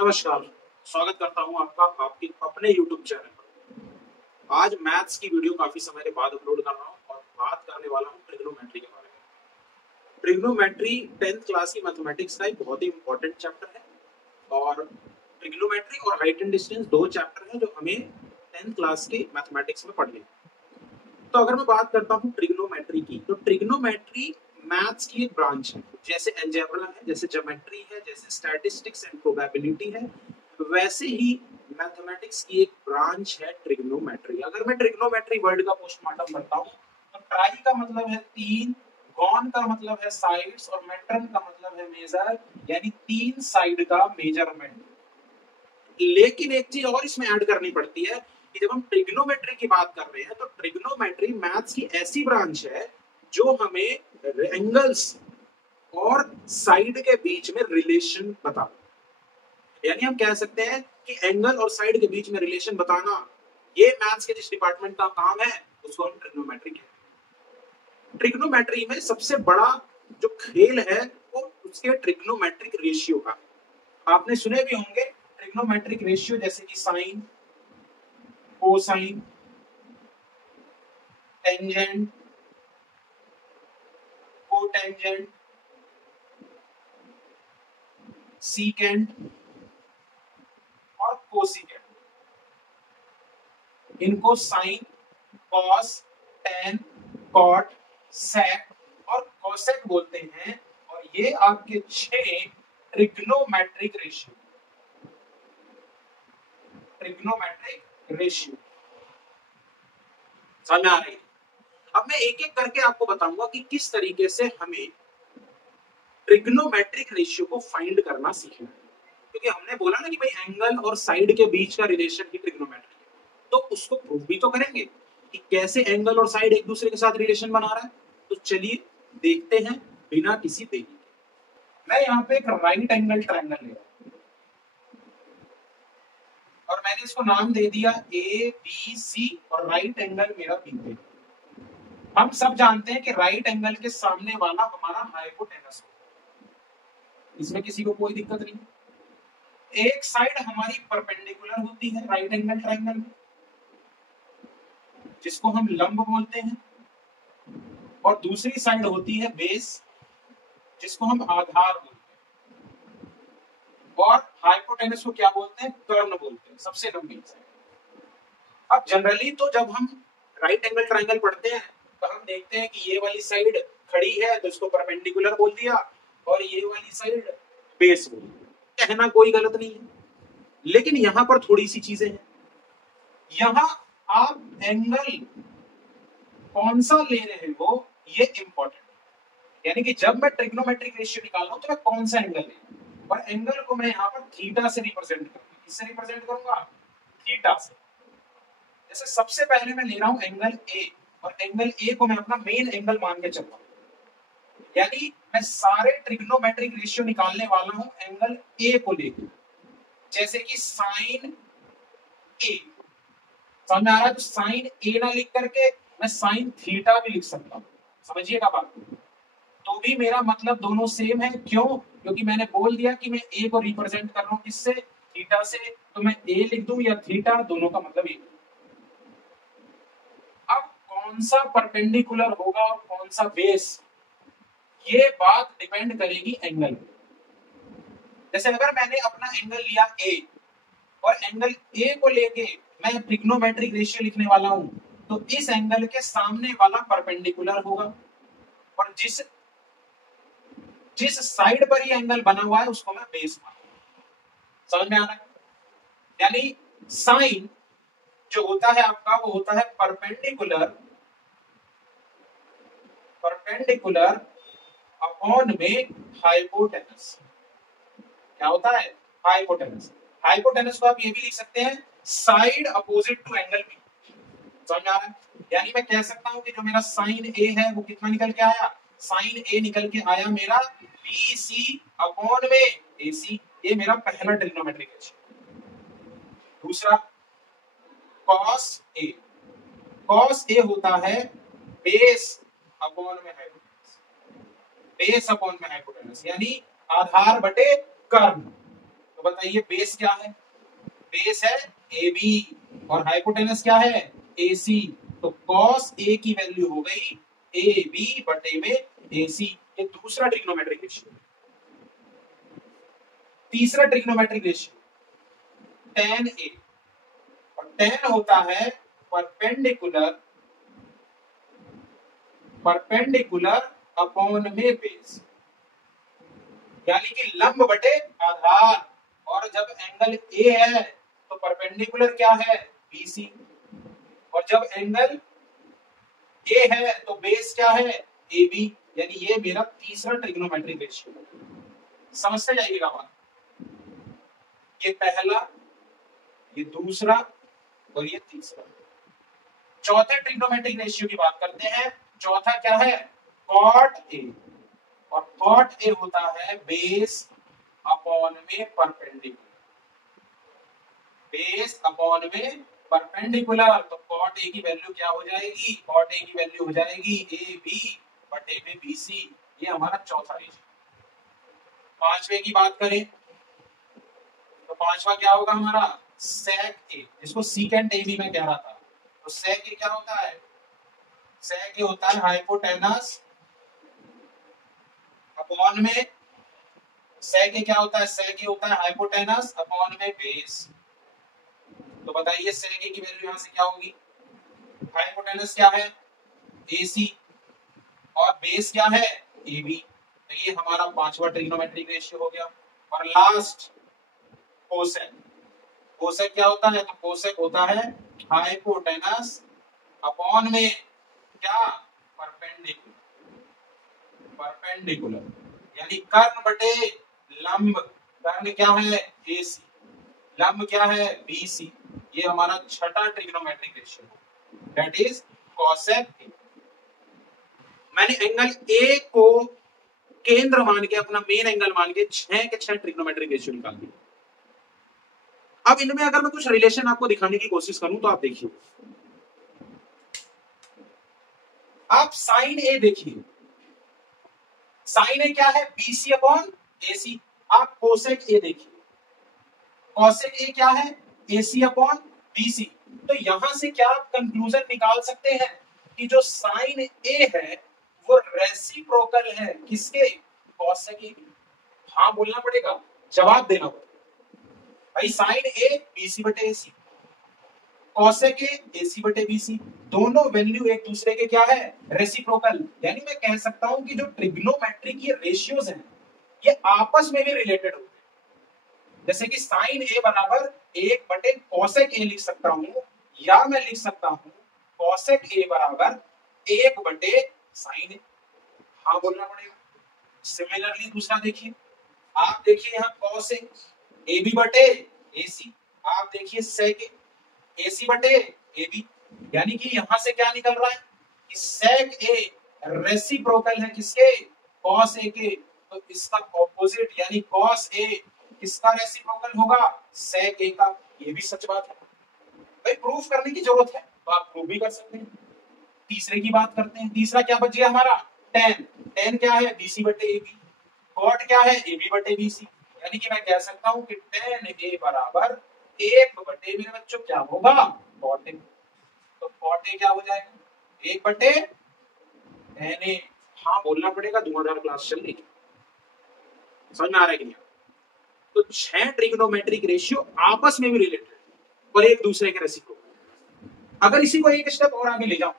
नमस्कार, स्वागत करता हूं आपका आपके अपने YouTube चैनल पर। आज मैथ्स की वीडियो काफी समय के बाद अपलोड कर रहा हूं और बात करने वाला हूं ट्रिग्नोमेट्री के बारे में। ट्रिग्नोमेट्री 10th क्लास की मैथमेटिक्स का एक बहुत ही इंपॉर्टेंट चैप्टर है और ट्रिग्नोमेट्री और हाइट एंड डिस्टेंस दो चैप्टर हैं जो हमें 10th क्लास के मैथमेटिक्स में पढ़ने हैं। तो अगर मैं बात करता हूं ट्रिग्नोमेट्री की, तो ट्रिग्नोमेट्री मैथ्स की एक ब्रांच है। जैसे अलजेब्रा है, जैसे ज्योमेट्री है, जैसे स्टैटिस्टिक्स एंड प्रोबेबिलिटी है, वैसे ही मैथमेटिक्स की एक ब्रांच है ट्रिग्नोमेट्री। अगर मैं ट्रिग्नोमेट्री वर्ड का पोस्टमार्टम करता हूं तो ट्राई का मतलब है तीन, गॉन का मतलब है साइड्स और मेट्रन का मतलब है मेजर, यानी तीन साइड का मेजरमेंट। लेकिन एक चीज और इसमें ऐड करनी पड़ती है कि जब हम ट्रिग्नोमेट्री की बात कर रहे हैं तो ट्रिग्नोमेट्री मैथ्स की ऐसी ब्रांच है जो हमें एंगल्स और साइड के बीच में रिलेशन बताता है। यानी हम कह सकते हैं कि एंगल और साइड के बीच में रिलेशन बताना ये मैथ्स के जिस डिपार्टमेंट का काम है उसको हम ट्रिग्नोमेट्री कहते हैं। ट्रिग्नोमेट्री में सबसे बड़ा जो खेल है वो उसके ट्रिग्नोमेट्रिक रेशियो का। आपने सुने भी होंगे ट्रिग्नोमेट्रिक रेशियो, जैसे कि sine, cosine, tangent, cotangent, secant और कोसिकेंट। इनको sine, cos, tan, cot, sec और कोसेक बोलते हैं और ये आपके 6 ट्रिग्नोमेट्रिक रेशियो। ट्रिग्नोमेट्रिक रेशियो समझ आ रही है? अब मैं एक एक करके आपको बताऊंगा कि किस तरीके से हमें ट्रिग्नोमेट्रिक रेशियो को फाइंड करना सीखना है। क्योंकि हमने बोला ना कि भाई एंगल और साइड के बीच का रिलेशन ही ट्रिग्नोमेट्री है, तो उसको प्रूव भी तो करेंगे कि कैसे एंगल और साइड एक दूसरे के साथ रिलेशन बना रहा है। तो चलिए देखते हैं बिना किसी देरी के। मैं यहाँ पे एक राइट एंगल ट्रायंगल ले रहा हूं और मैंने इसको नाम दे दिया ए बी सी और राइट एंगल मेरा बी पे। हम सब जानते हैं कि राइट एंगल के सामने वाला हमारा हाइपोटेनस होता है, इसमें किसी को कोई दिक्कत नहीं। एक साइड हमारी परपेंडिकुलर होती है राइट एंगल ट्रायंगल में, जिसको हम लंब बोलते हैं, और दूसरी साइड होती है बेस, जिसको हम आधार बोलते हैं, और हाइपोटेनस को क्या बोलते हैं? कर्ण बोलते हैं, सबसे लंबी साइड। अब जनरली तो जब हम राइट एंगल ट्रायंगल पढ़ते हैं तो हम देखते हैं कि ये वाली साइड खड़ी है तो इसको परपेंडिकुलर बोल दिया और ये वाली साइड बेस बोल दिया। कहना कोई गलत नहीं है, लेकिन यहां पर थोड़ी सी चीजें हैं। यहां आप एंगल कौन सा ले रहे हो ये इंपॉर्टेंट है। यानी कि जब मैं ट्रिग्नोमेट्रिक रेशियो निकाल रहा हूं तो मैं कौन सा एंगल ले, और एंगल को मैं यहां पर थीटा से रिप्रेजेंट करूंगा। किससे रिप्रेजेंट करूंगा? थीटा से। जैसे सबसे पहले मैं ले रहा हूं एंगल ए, और एंगल ए को मैं अपना मेन एंगल मान के चल रहा हूं। यानी मैं सारे ट्रिग्नोमेट्रिक रेशियो निकालने वाला हूं एंगल ए को लेकर। जैसे कि साइन ए, समझ आ रहा है? तो साइन ए ना लिख करके मैं साइन थीटा भी लिख सकता हूं। समझिएगा बात को। तो भी मेरा मतलब दोनों सेम है। क्यों? क्योंकि मैंने बोल दिया कि मैं ए को रिप्रेजेंट कर रहा हूं किससे? थीटा से। तो मैं ए लिख दूं या थीटा, दोनों का मतलब एक। अब कौन सा परपेंडिकुलर होगा और कौन सा बेस, ये बात डिपेंड करेगी एंगल पे। जैसे अगर मैंने अपना एंगल लिया ए और एंगल ए को लेके मैं ट्रिग्नोमेट्रिक रेशियो लिखने वाला हूं, तो इस एंगल के सामने वाला परपेंडिकुलर होगा और जिस साइड पर ये एंगल बना हुआ है उसको मैं बेस मानूंगा। समझ में आ रहा है? यानी साइन जो होता है आपका वो होता है परपेंडिकुलर अपॉन में हाइपोटेनस। क्या होता है? हाइपोटेनस। हाइपोटेनस को आप ये भी लिख सकते हैं side opposite to angle B. समझ में आ रहा है? यानी मैं कह सकता हूं कि जो मेरा साइन ए है वो कितना निकल के आया? साइन ए निकल के आया मेरा बी सी अपॉन में ए सी। ये मेरा पहला ट्रिग्नोमेट्रिक रेशियो। दूसरा कॉस ए। कॉस ए होता है बेस अपॉन में हाइपोटेनस। बेस अपॉन में हाइपोटेनस यानी आधार बटे कर्ण। तो बताइए बेस क्या है? बेस है ए बी और हाइपोटेनस क्या है? ए सी। तो कॉस ए की वैल्यू हो गई ए बी बटे में ए सी। ये दूसरा ट्रिग्नोमेट्रिक रेशियो। तीसरा ट्रिग्नोमेट्रिक रेशियो tan ए, और tan होता है परपेंडिकुलर अपॉन में बेस, यानी कि लंब बटे आधार। और जब एंगल ए है तो परपेंडिकुलर क्या है? BC। और जब एंगल ए है तो बेस क्या है? AB। यानी ये मेरा तीसरा ट्रिग्नोमेट्रिक रेशियो। समझते जाइएगा बात। ये पहला, ये दूसरा और ये तीसरा। चौथे ट्रिग्नोमेट्रिक रेशियो की बात करते हैं। चौथा क्या है? कॉट ए, और कॉट ए होता है बेस अपॉन में परपेंडिकुलर। बेस अपॉन में परपेंडिकुलर, तो कॉट ए की वैल्यू क्या हो जाएगी? कॉट ए की वैल्यू हो जाएगी ए बी बटे में बी सी। ये हमारा चौथा रेशियो। पांचवे की बात करें तो पांचवा क्या होगा हमारा? सेक ए, जिसको सीकेंट ए भी मैं कह रहा था। तो सेक ए क्या होता है? सेक ए होता है हाइपोटेनस अपॉन में, सेक ए क्या होता है? सेक ए होता है हाइपोटेनस अपॉन में बेस। तो बताइए सेक ए की वैल्यू यहां से क्या होगी? हाइपोटेनस क्या है? AC, और बेस क्या है? AB। तो ये हमारा पांचवा ट्रिग्नोमेट्रिक रेशियो हो गया। और लास्ट कोसेक। कोसेक क्या होता है? तो कोसेक होता है हाइपोटेनस अपॉन में क्या? परपेंडिकुलर। परपेंडिकुलर यानी कर्ण बटे लंब। कर्ण क्या है? AC, लंब क्या है? BC। ये हमारा छठा trigonometric ratio, that is cosec ए। मैंने एंगल ए को केंद्र मान के, अपना मेन एंगल मान के 6 के 6 ट्रिग्नोमेट्रिक रेशियो निकाल दिए। अब इनमें अगर मैं कुछ रिलेशन आपको दिखाने की कोशिश करूं तो आप देखिए, आप साइन ए देखिए। साइन ए क्या है? BC upon AC। आप कोसेक ए देखिए, कोसेक ए क्या है? AC upon BC। तो यहां से क्या आप कंक्लूजन निकाल सकते हैं कि जो साइन ए है वो रेसिप्रोकल है किसके? कोसेक ए। हाँ बोलना पड़ेगा, जवाब देना पड़ेगा भाई। साइन ए BC बटे AC, कोसेक ए AC बटे BC। दोनों वैल्यू एक दूसरे के क्या है? रेसिप्रोकल। यानी मैं कह सकता हूं कि जो ट्रिग्नोमेट्रिक ये रेशियोज हैं ये आपस में भी रिलेटेड होते हैं। जैसे कि साइन ए बराबर 1 बटे कोसेक ए लिख सकता हूं, या मैं लिख सकता हूं कोसेक ए बराबर 1 बटे साइन ए। हाँ बोलना पड़ेगा। सिमिलरली दूसरा देखिए, आप देखिए यहाँ कॉस ए बी बटे AC, आप देखिए सेक AC बटे AB। यानी कि यहां से क्या निकल रहा है कि सेक ए रेसिप्रोकल है किसके? कॉस ए के। तो इसका ऑपोजिट यानी कॉस ए किसका रेसिप्रोकल होगा? सेक ए का। ये भी सच बात है भाई, प्रूफ करने की जरूरत है तो आप प्रूफ भी कर सकते हैं। तीसरे की बात करते हैं। तीसरा क्या बच गया हमारा? tan। tan क्या है? BC बटे AB। कॉट क्या है? AB बटे BC। यानी कि मैं कह सकता हूं कि tan A बराबर 1 बटे, मेरे बच्चों क्या होगा? Cot A. तो कॉट ए क्या हो जाएगा? 1 बटे tan A। हाँ बोलना पड़ेगा, धुआंधार क्लास चल रही है। समझ में आ रहा है कि नहीं? तो 6 ट्रिग्नोमेट्रिक रेशियो आपस में भी रिलेटेड और एक दूसरे के रेसिप्रोकल। अगर इसी को एक स्टेप और आगे ले जाऊं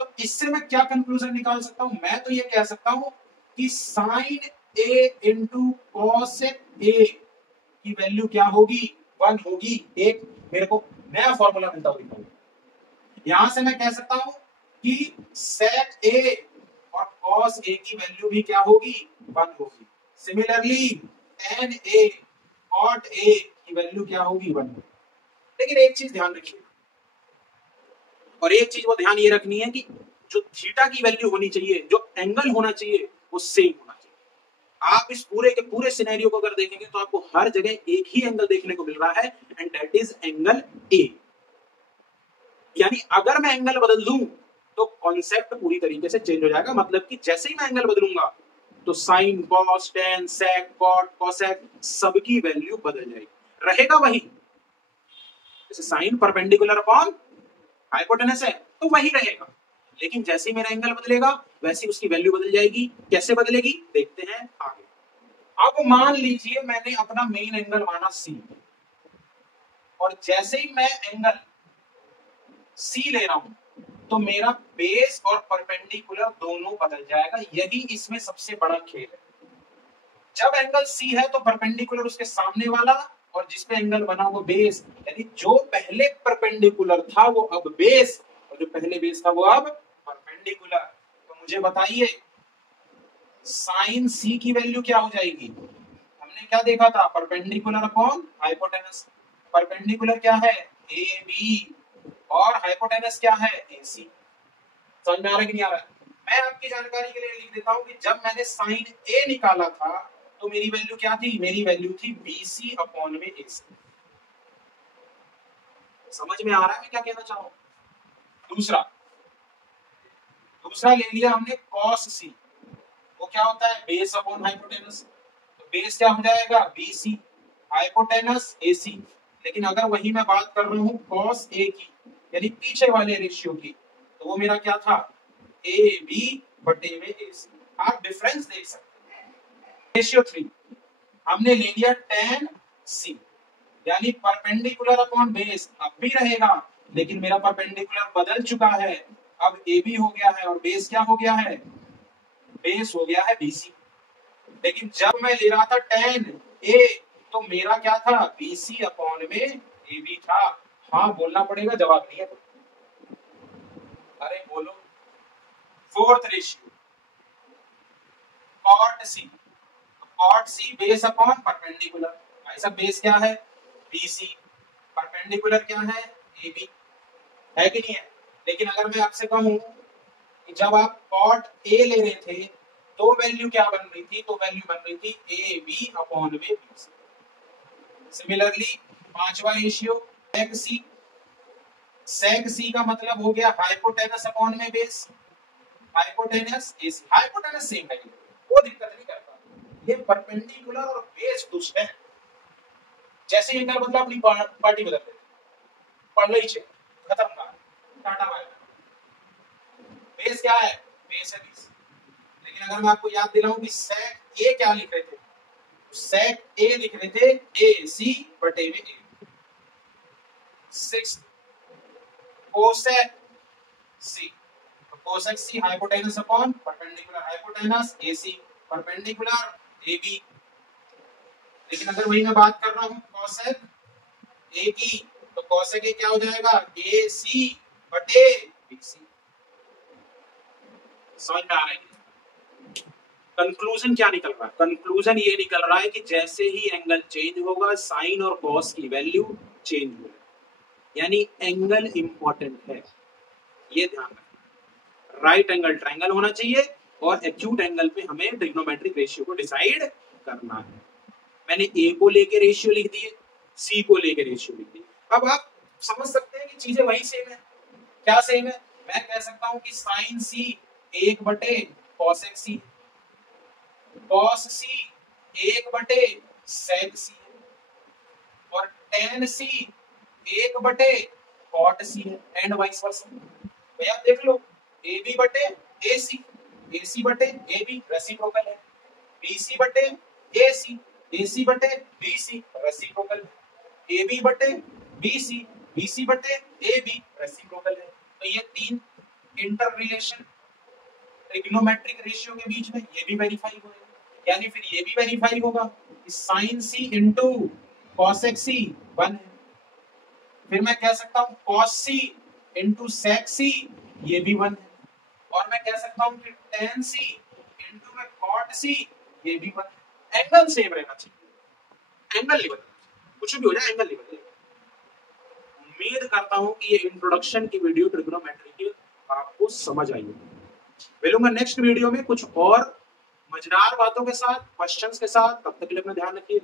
तो इससे मैं क्या कंक्लूजन निकाल सकता हूं? मैं तो ये कह सकता हूं कि sine A into cosec A की वैल्यू क्या होगी? 1 होगी। एक मेरे को नया फॉर्मूला मिलता हुआ, यहां से मैं कह सकता हूं कि सेक ए और कॉस ए की वैल्यू भी क्या होगी? 1 होगी। Similarly tan A cot A की वैल्यू क्या होगी? 1। लेकिन एक चीज ध्यान रखिए, और एक चीज वो ध्यान ये रखनी है कि जो थीटा की वैल्यू होनी चाहिए, जो एंगल होना चाहिए, वो सेम होना चाहिए। आप इस पूरे के पूरे सिनेरियो को अगर देखेंगे तो आपको हर जगह एक ही एंगल देखने को मिल रहा है, and that is angle A. यानी अगर मैं एंगल बदल दूं तो कॉन्सेप्ट पूरी तरीके से चेंज हो जाएगा। मतलब कि जैसे ही मैं एंगल बदलूंगा तो साइन, कॉस, टेन, सेक, कॉट, कोसेक सबकी वैल्यू बदल जाएगी, रहेगा वही। जैसे साइन परपेंडिकुलर अपॉन हाइपोटेनस है तो वही रहेगा, लेकिन जैसे ही मेरा एंगल बदलेगा वैसे उसकी वैल्यू बदल जाएगी। कैसे बदलेगी देखते हैं आगे। अब मान लीजिए मैंने अपना मेन एंगल माना सी, और जैसे ही मैं एंगल सी ले रहा हूं तो मेरा बेस और परपेंडिकुलर दोनों बदल जाएगा। यही इसमें सबसे बड़ा खेल है। जब एंगल सी है तो परपेंडिकुलर उसके सामने वाला, और जिसपे एंगल बना वो बेस, यानी जो पहले परपेंडिकुलर था वो अब बेस, और जो पहले बेस था वो अब परपेंडिकुलर। तो मुझे बताइए साइन सी की वैल्यू क्या हो जाएगी। हमने क्या देखा था, परपेंडिकुलर अपॉन हाइपोटेनस। परपेंडिकुलर क्या है, ए बी, और हाइपोटेनस क्या है, ए सी। समझ में आ रहा है कि नहीं आ रहा है? मैं आपकी जानकारी के लिए लिख देता हूं कि जब मैंने साइन ए निकाला था तो मेरी वैल्यू क्या थी, मेरी वैल्यू थी BC अपॉन में AC। समझ में आ रहा है मैं क्या कहना चाह रहा हूं। दूसरा ले लिया हमने cos C, वो क्या होता है, बेस अपॉन हाइपोटेनस। तो बेस क्या हो जाएगा, BC, हाइपोटेनस AC। लेकिन अगर वही मैं बात कर रहा हूं cos A की, यानी पीछे वाले रेशियो की, तो वो मेरा क्या था, AB बटे में AC। आप डिफरेंस देख सकते हैं। रेशियो 3 हमने ले लिया tan C, यानी परपेंडिकुलर अपॉन बेस अब भी रहेगा, लेकिन मेरा परपेंडिकुलर बदल चुका है, अब AB हो गया है और बेस क्या हो गया है, बेस हो गया है BC। लेकिन जब मैं ले रहा था tan A तो मेरा क्या था, BC अपॉन में AB था। हाँ बोलना पड़ेगा, जवाब नहीं है तो। अरे बोलो। Fourth ratio cot C, cot C base upon perpendicular. ऐसा बेस क्या है, BC, परपेंडिकुलर क्या है, AB, है कि नहीं है। लेकिन अगर मैं आपसे कहूं कि जब आप cot A ले रहे थे तो वैल्यू क्या बन रही थी, तो वैल्यू बन रही थी AB अपॉन में BC। सिमिलरली पांचवा ratio sec C, sec C का मतलब हो गया हाइपोटेनस अपॉन में base, hypotenuse AC। Hypotenuse same है, वो दिक्कत नहीं करता, ये परपेंडिकुलर और बेस दुष्ट है। जैसे ही एंगल बदला अपनी पार्टी बदल देते, पढ़ ली छे खत्म का टाटा बाय। बेस क्या है, बेस है 20। लेकिन अगर मैं आपको याद दिलाऊं कि sec A क्या लिख रहे थे, sec A लिख रहे थे AC बटे में A। 6 cosec C, cosec C hypotenuse upon perpendicular, hypotenuse AC perpendicular AB। लेकिन अगर वही मैं बात कर रहा हूं cosec A की, तो cosec A क्या हो जाएगा, AC बटे BC। समझ में आ रहा है। कंक्लूजन क्या निकल रहा है, कंक्लूजन ये निकल रहा है कि जैसे ही एंगल चेंज होगा साइन और कॉस की वैल्यू चेंज होगी, यानी एंगल इंपॉर्टेंट है, ये ध्यान रखना। राइट एंगल ट्रायंगल होना चाहिए और एक्यूट एंगल पे हमें ट्रिग्नोमेट्रिक रेशियो को डिसाइड करना है। मैंने ए को लेके रेशियो लिख दिए, सी को लेके रेशियो लिख दिए। अब आप समझ सकते हैं कि चीजें वही सेम है। क्या सेम है, मैं कह सकता हूं कि साइन सी 1 बटे कॉसेक सी, कॉस सी 1 बटे सेक सी, और टेन सी 1 बटे कॉट सी है, एंड वाइस वर्सा। भैया देख लो, ए बी बटे ए सी बटे ए बी रेसिप्रोकल है, बी सी बटे ए सी बटे बी सी रेसिप्रोकल है, ए बी बटे बी सी बटे ए बी रेसिप्रोकल है। तो ये तीन इंटर रिलेशन ट्रिग्नोमेट्रिक रेशियो के बीच में ये भी वेरीफाई होगा, यानी फिर ये भी वेरीफाई होगा कि साइन सी इंटू कॉसेक सी 1 है। फिर मैं कह सकता हूं कॉस सी इंटू सेक सी, ये भी 1 है। और मैं कह सकता हूं कि टेन सी इंटू में कॉट सी, ये भी 1 है। एंगल सेम रहना चाहिए, एंगल नहीं बदलना, कुछ भी हो जाए एंगल नहीं बदलेगा। उम्मीद करता हूं कि ये इंट्रोडक्शन की वीडियो ट्रिग्नोमेट्री की आपको समझ आई होगी। मिलूंगा नेक्स्ट वीडियो में कुछ और मजेदार बातों के साथ, क्वेश्चंस के साथ। तब तक के लिए अपना ध्यान रखिए।